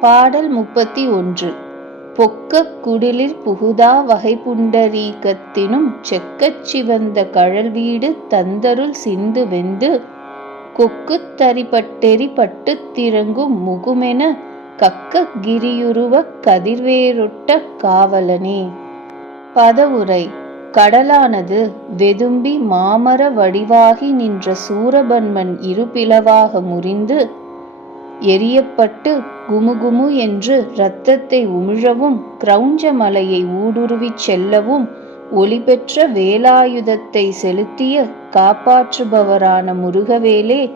பாடல் முப்பத்தி ஒன்று பொக்க குடிலிர் புகுதா வகைப்புண்டரீகத்தினும் செக்கச் சிவந்த கழல்வீடு தந்தருள் சிந்து வெந்து கொக்குத்தரிப்பட்டெறி பட்டுத்திறங்கும் திறங்கும் முகுமென கக்க கிரியுருவக் கதிர்வேறொட்ட காவலனே. பதவுரை கடலானது வெதும்பி மாமர வடிவாகி நின்ற சூரபன்மன் இருபிளவாக முறிந்து எரியப்பட்டு குமுகுமு என்று இரத்தத்தை உமிழவும் கிரௌஞ்ச மலையை ஊடுருவிச் செல்லவும் ஒளிபெற்ற வேலாயுதத்தை செலுத்திய காப்பாற்றுபவரான முருகவேலே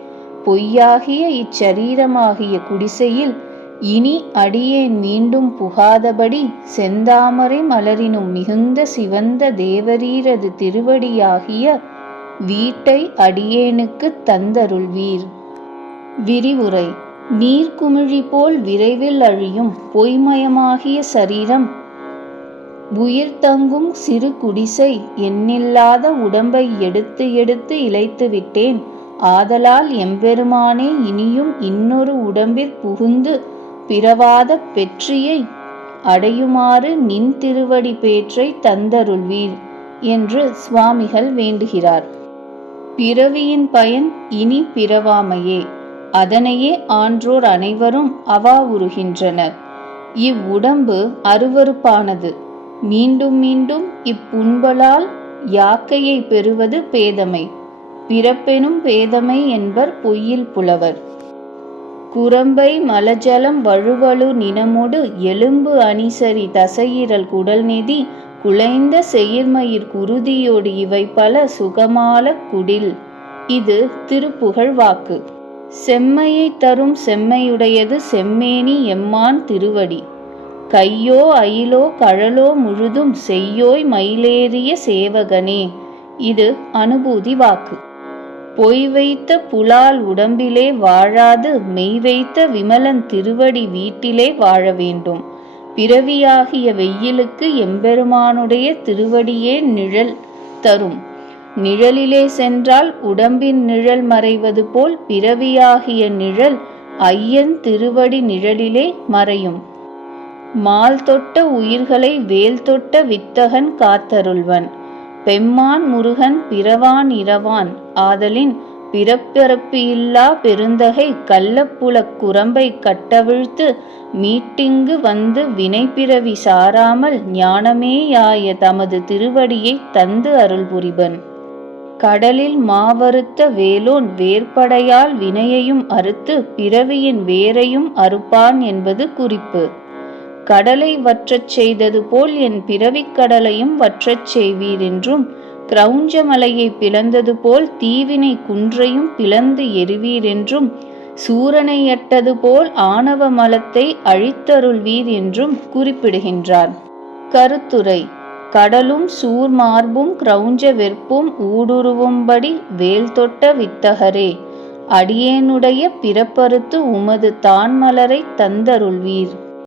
பொய்யாகிய இச்சரீரமாகிய குடிசையில் இனி அடியேன் மீண்டும் புகாதபடி செந்தாமரை மலரினும் மிகுந்த சிவந்த தேவரீரது திருவடியாகிய வீட்டை அடியேனுக்குத் தந்தருள்வீர். விரிவுரை நீர்க்குமிழி போல் விரைவில் அழியும் பொய்மயமாகிய சரீரம் உயிர் தங்கும் சிறு குடிசை எண்ணில்லாத உடம்பை எடுத்து எடுத்து இழைத்து விட்டேன் ஆதலால் எம்பெருமானே இனியும் இன்னொரு உடம்பிற் புகுந்து பிறவாத பெற்றியை அடையுமாறு நின் திருவடி பேற்றை தந்தருள்வீர் என்று சுவாமிகள் வேண்டுகிறார். பிறவியின் பயன் இனி பிறவாமையே. அதனையே ஆன்றோர் அனைவரும் அவாவுறுகின்றனர். இவ்வுடம்பு அருவருப்பானது. மீண்டும் மீண்டும் இப்புண்பலால் யாக்கையைப் பெறுவது பேதமை பிறப்பெனும் பேதமை என்பர் பொய்யில் புலவர். குரம்பை மலஜலம் வழுவழு நிணமொடு எலும்பு அணிசரி தசையிரல் குடல்நெதி குலைந்த செயிர்மயிர் இவை பல சுகமான குடில். இது திருப்புகழ் வாக்கு. செம்மையைத் தரும் செம்மையுடையது செம்மேனி எம்மான் திருவடி. கையோ அயிலோ கழலோ முழுதும் செய்யோய் மயிலேறிய சேவகனே. இது அனுபூதி வாக்கு. பொய் வைத்த புலால் உடம்பிலே வாழாது மெய் வைத்த விமலன் திருவடி வீட்டிலே வாழ வேண்டும். பிறவியாகிய வெயிலுக்கு எம்பெருமானுடைய திருவடியே நிழல் தரும். நிழலிலே சென்றால் உடம்பின் நிழல் மறைவது போல் பிறவியாகிய நிழல் ஐயன் திருவடி நிழலிலே மறையும். மால் தொட்ட உயிர்களை வேல் தொட்ட வித்தகன் காத்தருள்வன். பெம்மான் முருகன் பிறவான் இரவான் ஆதலின் பிறப்பிறப்பு இல்லா பெருந்தகை கள்ளப்புலக் குரம்பைக் கட்டவிழ்த்து மீட்டிங்கு வந்து வினைப்பிறவி சாராமல் ஞானமேயாய தமது திருவடியைத் தந்து அருள்புரிபன். கடலில் மாவறுத்த வேலோன் வேற்படையால் வினையையும் அறுத்து பிறவியின் வேரையும் அறுப்பான் என்பது குறிப்பு. கடலை வற்றச் செய்தது போல் என் பிறவிக் கடலையும் வற்றச் செய்வீர் என்றும் கிரௌஞ்ச மலையைப் பிளந்தது போல் தீவினை குன்றையும் பிளந்து எறிவீர் என்றும் சூரனை போல் ஆணவ மலத்தை அழித்தருள்வீர் என்றும் குறிப்பிடுகின்றார். கருத்துரை கடலும் சூர் மார்பும் கிரௌஞ்ச வெற்பும் ஊடுருவும்படி வேல் தொட்ட வித்தகரே அடியேனுடைய பிறப்பறுத்து உமது தாண்மலரைத் தந்தருள்வீர்.